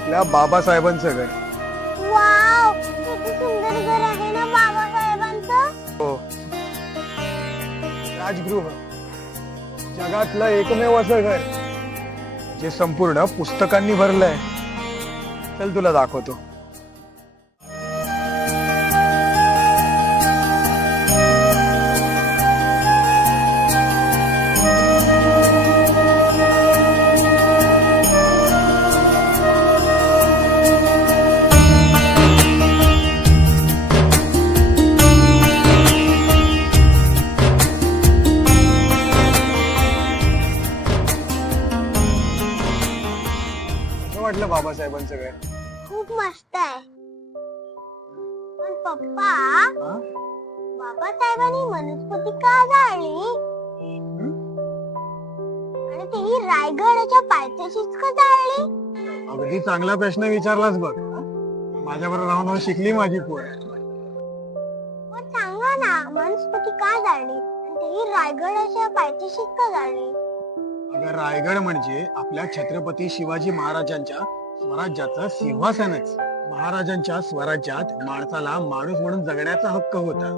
आपल्या बाबासाहेबांचं घर. वाव, किती सुंदर घर आहे ना बाबासाहेबांचं. हो, राजगृह, जगातलं एकमेव असं घर जे संपूर्ण पुस्तकांनी भरलंय. चल तुला दाखवतो. कसं वाटलं बाबासाहेबांचं घर? खूप मस्त आहे. पण पप्पा, हा? बाबासाहेबांनी वनस्पती का जाळली आणि तेही रायगडाच्या पायथ्याशीच का जाळली? अगदी चांगला प्रश्न विचारलास बघ. माझ्याबरोबर राहून शिकली माझी पोर. पण सांगा ना, वनस्पती का जाळली आणि तेही रायगडाच्या पायथ्याशीच का जाळली? अगं, रायगड म्हणजे आपल्या छत्रपती शिवाजी महाराजांच्या स्वराज्याचं सिंहासनच. महाराजांच्या स्वराज्यात माणसाला माणूस म्हणून जगण्याचा हक्क होता.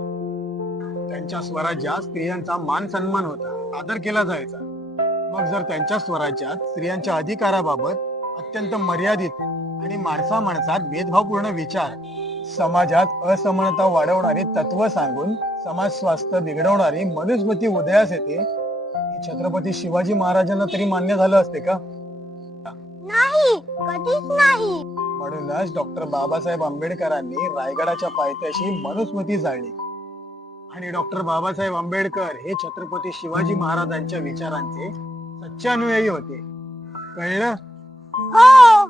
त्यांच्या स्वराज्यात स्त्रियांचा मान सन्मान होता, आदर केला जायचा. मग जर त्यांच्या स्वराज्यात स्त्रियांच्या अधिकाराबाबत अत्यंत मर्यादित आणि माणसा माणसात भेदभावपूर्ण विचार, समाजात असमानता वाढवणारी तत्व सांगून समाज स्वास्थ्य बिघडवणारी मनुस्मृती उदयास येते, हे छत्रपती शिवाजी महाराजांना तरी मान्य झालं असते का? नाही, कधीच नाही. म्हणूनच डॉक्टर बाबासाहेब आंबेडकरांनी रायगडाच्या पायथ्याशी मनुस्मृती जाळली. आणि डॉक्टर बाबासाहेब आंबेडकर हे छत्रपती शिवाजी महाराजांच्या विचारांचे सच्चे अनुयायी होते. कळलं? हो,